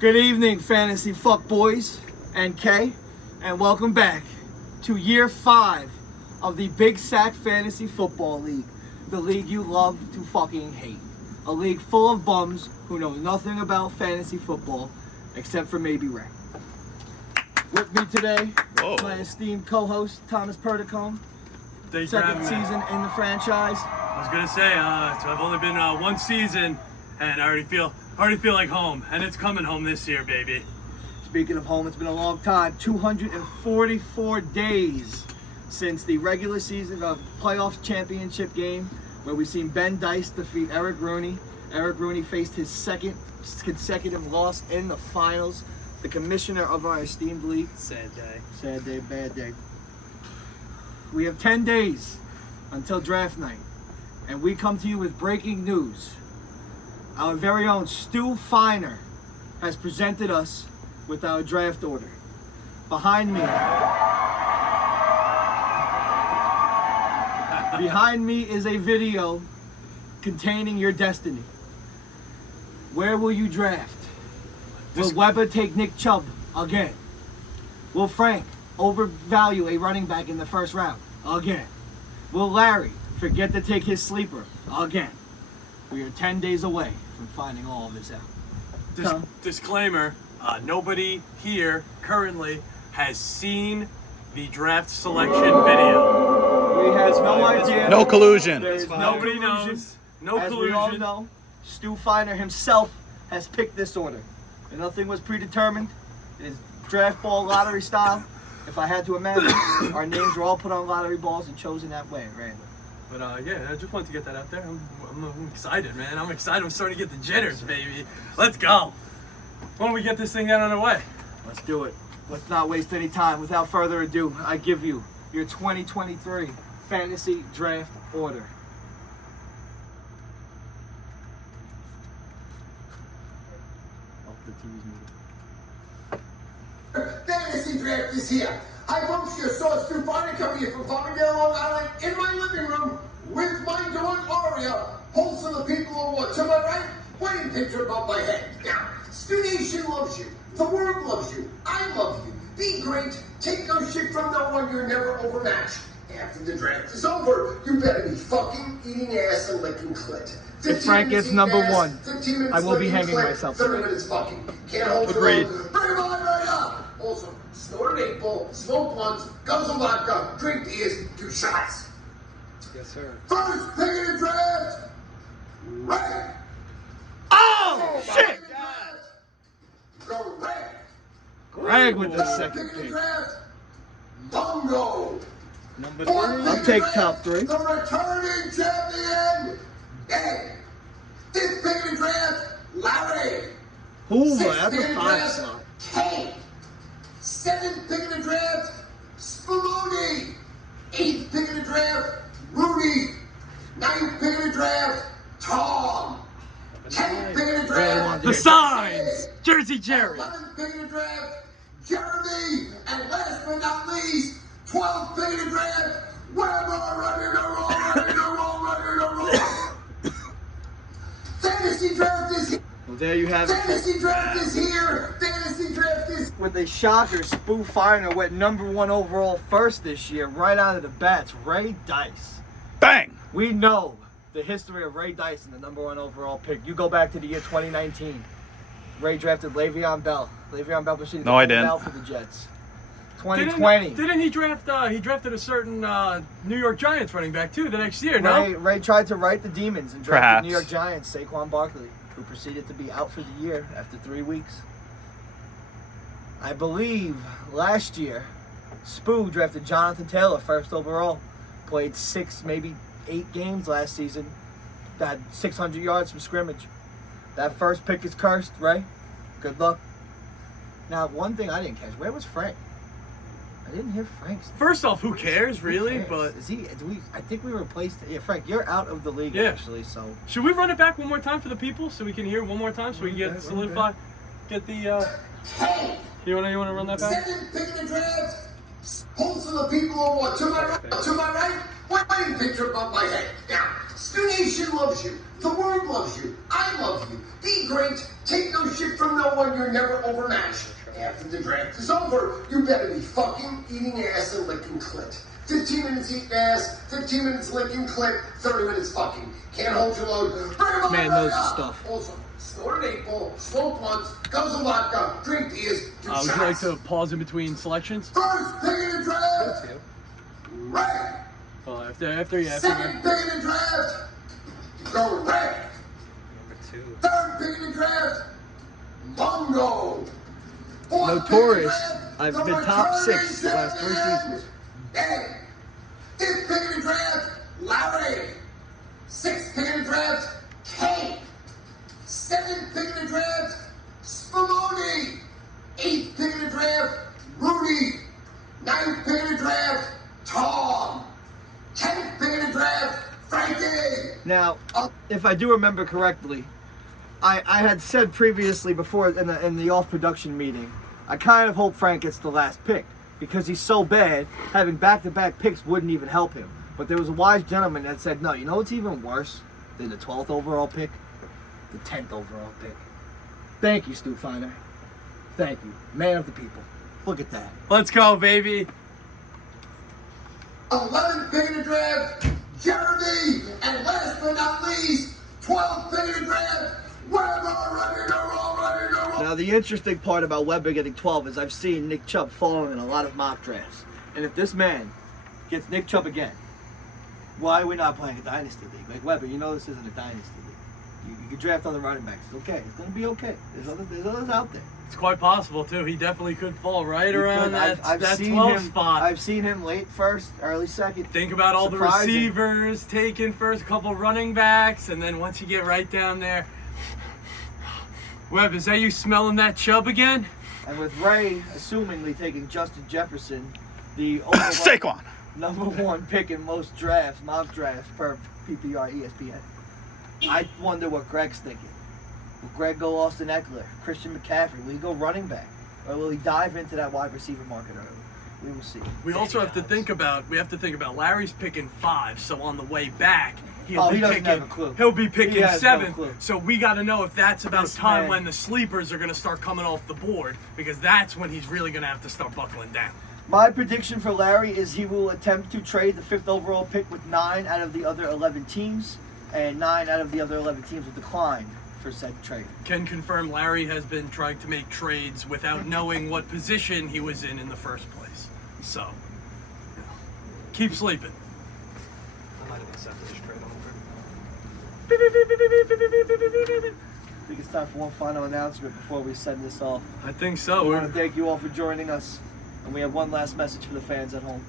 Good evening, fantasy fuckboys and K, and welcome back to year 5 of the Big Sack Fantasy Football League, the league you love to fucking hate. A league full of bums who know nothing about fantasy football except for maybe Ray. With me today, my esteemed co-host Thomas Perdicone. Second season in the franchise. I was gonna say, so I've only been one season, and I already feel like home, and it's coming home this year, baby. Speaking of home, it's been a long time. 244 days since the regular season of playoffs championship game, where we've seen Ben Dice defeat Eric Rooney. Eric Rooney faced his second consecutive loss in the finals. The commissioner of our esteemed league. Sad day. Sad day, bad day. We have 10 days until draft night, and we come to you with breaking news. Our very own Stu Feiner has presented us with our draft order. Behind me is a video containing your destiny. Where will you draft? Will Weber take Nick Chubb again? Will Frank overvalue a running back in the first round again? Will Larry forget to take his sleeper again? We are 10 days away from finding all of this out. Disclaimer, nobody here currently has seen the draft selection video. We have no idea. No collusion. There is Nobody collusion. knows. No As collusion. we all know, Stu Feiner himself has picked this order. And nothing was predetermined. It is draft ball lottery style. If I had to imagine, our names were all put on lottery balls and chosen that way, random. But yeah, I just wanted to get that out there. I'm excited, man. I'm excited. I'm starting to get the jitters, baby. Let's go. Why don't we get this thing out on our way? Let's do it. Let's not waste any time. Without further ado, I give you your 2023 fantasy draft order. Oh, the TV's muted. Fantasy draft is here. I once just saw Stu Feiner coming here from Farmingdale, Long Island, in my living room with my dog Aria. Pulse of the people award. To my right, wedding picture above my head. Now, Stu Nation loves you. The world loves you. I love you. Be great. Take no shit from no one. You're never overmatched. After the draft is over, you better be fucking eating ass and licking clit. If Frank gets number ass, 1, 15 minutes I will be licking hanging clit, myself 30 tonight. minutes fucking. Can't hold Agreed. your own. Bring him on right up. Also, snort an 8-ball, smoke blunts, guzzle vodka, drink beers, do shots. Yes, sir. First pick in the draft, Ray. Oh, shit! Go Ray. Greg with the Third second pick in the pick. draft, Bungo. Number Fourth pick I'll in take the draft, top 3. The returning champion, Ed. Fifth pick in the draft, Larry. Ooh, Sixth that's pick a in the 5 draft, slot. Kate. Seventh pick in the draft, Spumoni. Eighth pick in the draft, Rudy. Ninth pick in the draft, Tom. 10th pick in the draft, The signs! Jersey Jerry! 11th pick in the draft, Jeremy. And last but not least, 12th pick in the draft, Weber. Ready to roll, ready to roll, ready to roll. Fantasy draft is here. Well, there you have it. Fantasy draft is here. Fantasy draft is With a shocker, Stu Feiner went number 1 overall first this year, right out of the bats, Ray Dice. Bang! We know the history of Ray Dice and the number 1 overall pick. You go back to the year 2019. Ray drafted Le'Veon Bell. Le'Veon Bell proceeded No, I to didn't. Bell for the Jets. 2020. Didn't he draft? He drafted a certain New York Giants running back too the next year. No. Ray tried to right the demons and drafted Perhaps. New York Giants Saquon Barkley, who proceeded to be out for the year after 3 weeks. I believe last year, Spoo drafted Jonathan Taylor first overall. Played 6, maybe 8 games last season. Had 600 yards from scrimmage. That first pick is cursed, Ray. Good luck. Now, one thing I didn't catch, where was Frank? I didn't hear Frank's. First off, who cares, Who really? cares? But is he? I think we replaced. Yeah, Frank, you're out of the league Yeah. actually. So should we run it back one more time for the people so we can hear one more time so we can Run it get back, solidify, get the. Kate. You wanna run that back? Seventh pick in the draft, Pulse of the people award. To my right, wedding picture above my head. Now, Stu The nation loves you. The world loves you. I love you. Be great. Take no shit from no one. You're never overmatched. After the draft is over, you better be fucking eating ass and licking clit. 15 minutes eating ass, 15 minutes licking clit, 30 minutes fucking. Can't hold your load. Bring 'em on Man right knows his up. stuff. Also, snort an 8-ball, smoke blunts, guzzle vodka, drink beers, do Would shots. you like to pause in between selections? First pick in the draft, red. Well, after you Second pick in the draft, go red. Third pick in the draft, Bungo. Fourth pick in the Notorious. draft, I've the been top returning 6 the last 3 seasons. champion. Fifth pick in the draft, Larry. Sixth pick in the draft, Kane. Seventh pick in the draft, Spumoni. Eighth pick in the draft, Rudy. Ninth pick in the draft, Tom. 10th pick in the draft, Frankie. Now, if I do remember correctly, I had said previously before in the off production meeting, I kind of hope Frank gets the last pick because he's so bad. Having back-to-back picks wouldn't even help him. But there was a wise gentleman that said, no, you know what's even worse than the 12th overall pick? The 10th overall pick. Thank you, Stu Feiner. Thank you. Man of the people. Look at that. Let's go, baby. 11th pick in the draft, Jeremy. And last but not least, 12th pick in the draft, Weber. Ready to roll, ready to roll. Now, the interesting part about Weber getting 12 is I've seen Nick Chubb falling in a lot of mock drafts. And if this man gets Nick Chubb again, why are we not playing a dynasty league? Like, Weber, you know this isn't a dynasty league. You can draft other running backs. It's okay. It's going to be okay. There's others out there. It's quite possible too. He definitely could fall right around that, I've that seen 12 him, spot. I've seen him late first, early second. Think about all the Surprising. receivers taken first, couple running backs, and then once you get right down there. Webb, is that you smelling that Chubb again? And with Ray assumingly taking Justin Jefferson, the Saquon. number 1 pick in most drafts, mock drafts per PPR ESPN. I wonder what Greg's thinking. Will Greg go Austin Eckler, Christian McCaffrey? Will he go running back? Or will he dive into that wide receiver market early? We will see. We also have to think about Larry's picking 5, so on the way back He be doesn't picking have a clue. he'll be picking He has no 7th. clue. So we got to know if that's about This time man- when the sleepers are going to start coming off the board, because that's when he's really going to have to start buckling down. My prediction for Larry is he will attempt to trade the 5th overall pick with 9 out of the other 11 teams, and 9 out of the other 11 teams will decline for said trade. Can confirm Larry has been trying to make trades without knowing what position he was in the first place. So, you know, keep sleeping. I might have accepted this trade on I think it's time for one final announcement before we send this off. I think so. We want to thank you all for joining us, and we have one last message for the fans at home.